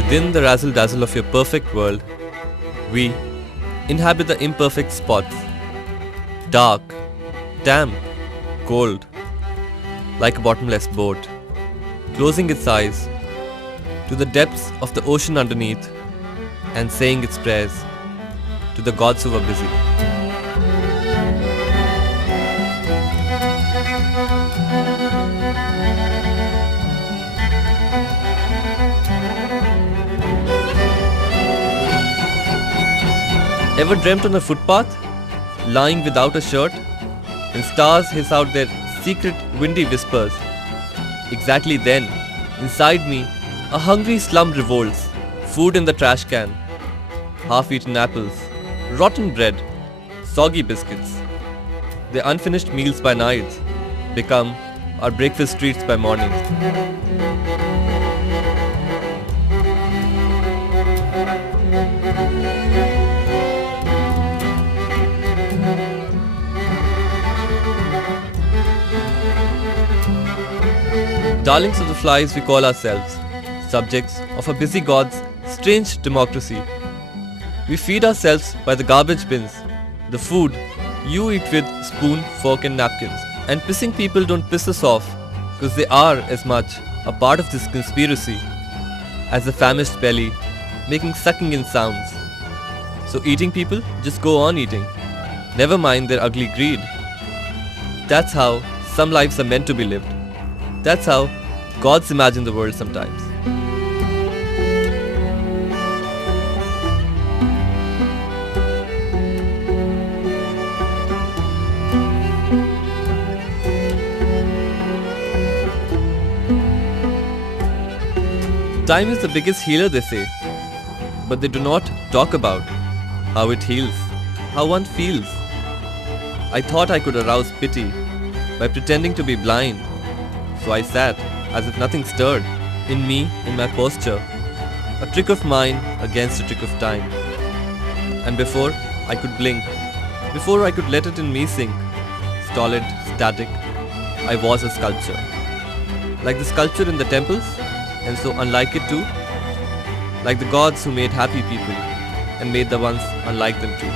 Within the razzle dazzle of your perfect world, we inhabit the imperfect spots. Dark, damp, cold, like a bottomless boat, closing its eyes to the depths of the ocean underneath and saying its prayers to the gods who were busy. Ever dreamt on a footpath, lying without a shirt, and stars hiss out their secret windy whispers? Exactly then, inside me, a hungry slum revolts. Food in the trash can, half-eaten apples, rotten bread, soggy biscuits. Their unfinished meals by nights become our breakfast treats by morning. Darlings of the flies we call ourselves, subjects of a busy god's strange democracy. We feed ourselves by the garbage bins, the food you eat with spoon, fork and napkins. And pissing people don't piss us off because they are as much a part of this conspiracy as the famished belly making sucking in sounds. So eating people just go on eating, never mind their ugly greed. That's how some lives are meant to be lived. That's how gods imagine the world sometimes. Time is the biggest healer, they say, but they do not talk about how it heals, how one feels. I thought I could arouse pity by pretending to be blind, so I sat as if nothing stirred in me, in my posture, a trick of mine against a trick of time. And before I could blink, before I could let it in me sink, stolid, static, I was a sculpture. Like the sculpture in the temples, and so unlike it too, like the gods who made happy people and made the ones unlike them too.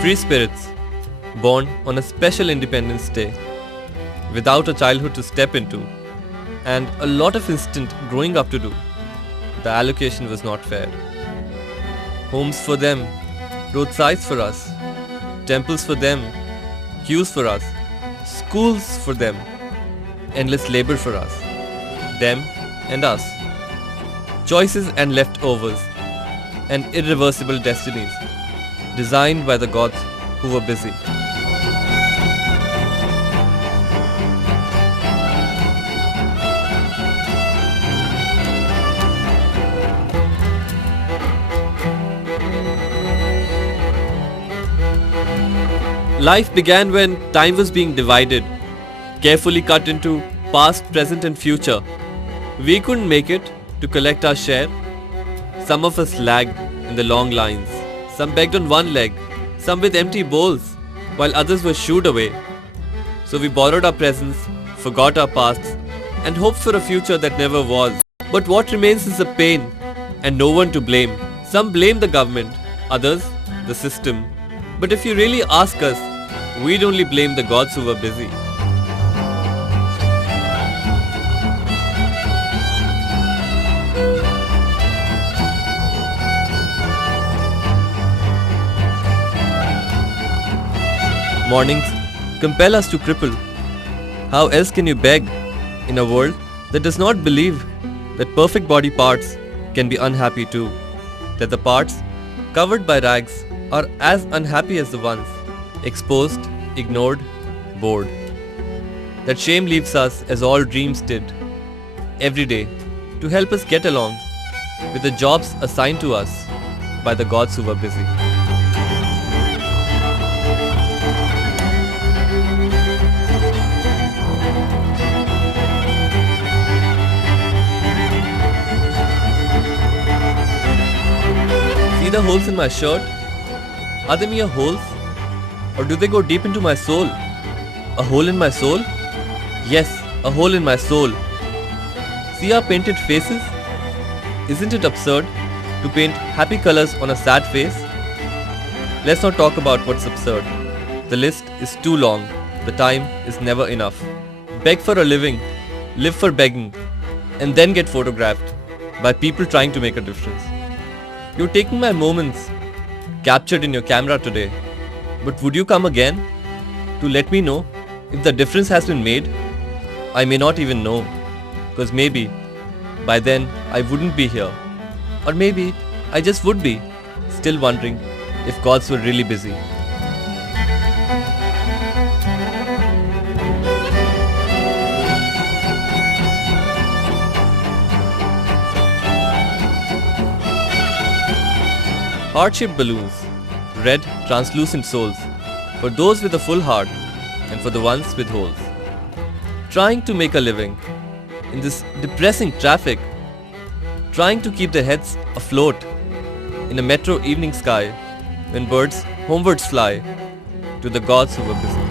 Free spirits, born on a special Independence Day, without a childhood to step into, and a lot of instant growing up to do. The allocation was not fair. Homes for them, roadsides for us, temples for them, queues for us, schools for them, endless labor for us, them and us, choices and leftovers, and irreversible destinies, designed by the gods who were busy. Life began when time was being divided, carefully cut into past, present and future. We couldn't make it to collect our share. Some of us lagged in the long lines. Some begged on one leg, some with empty bowls, while others were shooed away. So we borrowed our presents, forgot our pasts, and hoped for a future that never was. But what remains is the pain, and no one to blame. Some blame the government, others the system. But if you really ask us, we'd only blame the gods who were busy. Mornings compel us to cripple. How else can you beg in a world that does not believe that perfect body parts can be unhappy too? That the parts covered by rags are as unhappy as the ones exposed, ignored, bored. That shame leaves us as all dreams did, every day, to help us get along with the jobs assigned to us by the gods who were busy. the holes in my shirt? Are they mere holes? Or do they go deep into my soul? A hole in my soul? Yes, a hole in my soul. See our painted faces? Isn't it absurd to paint happy colors on a sad face? Let's not talk about what's absurd. The list is too long. The time is never enough. Beg for a living, live for begging, and then get photographed by people trying to make a difference. You're taking my moments captured in your camera today, but would you come again to let me know if the difference has been made? I may not even know, because maybe by then I wouldn't be here, or maybe I just would be, still wondering if gods were really busy. Heart-shaped balloons, red translucent souls, for those with a full heart and for the ones with holes. Trying to make a living in this depressing traffic, trying to keep their heads afloat in a metro evening sky when birds homewards fly to the gods who were busy.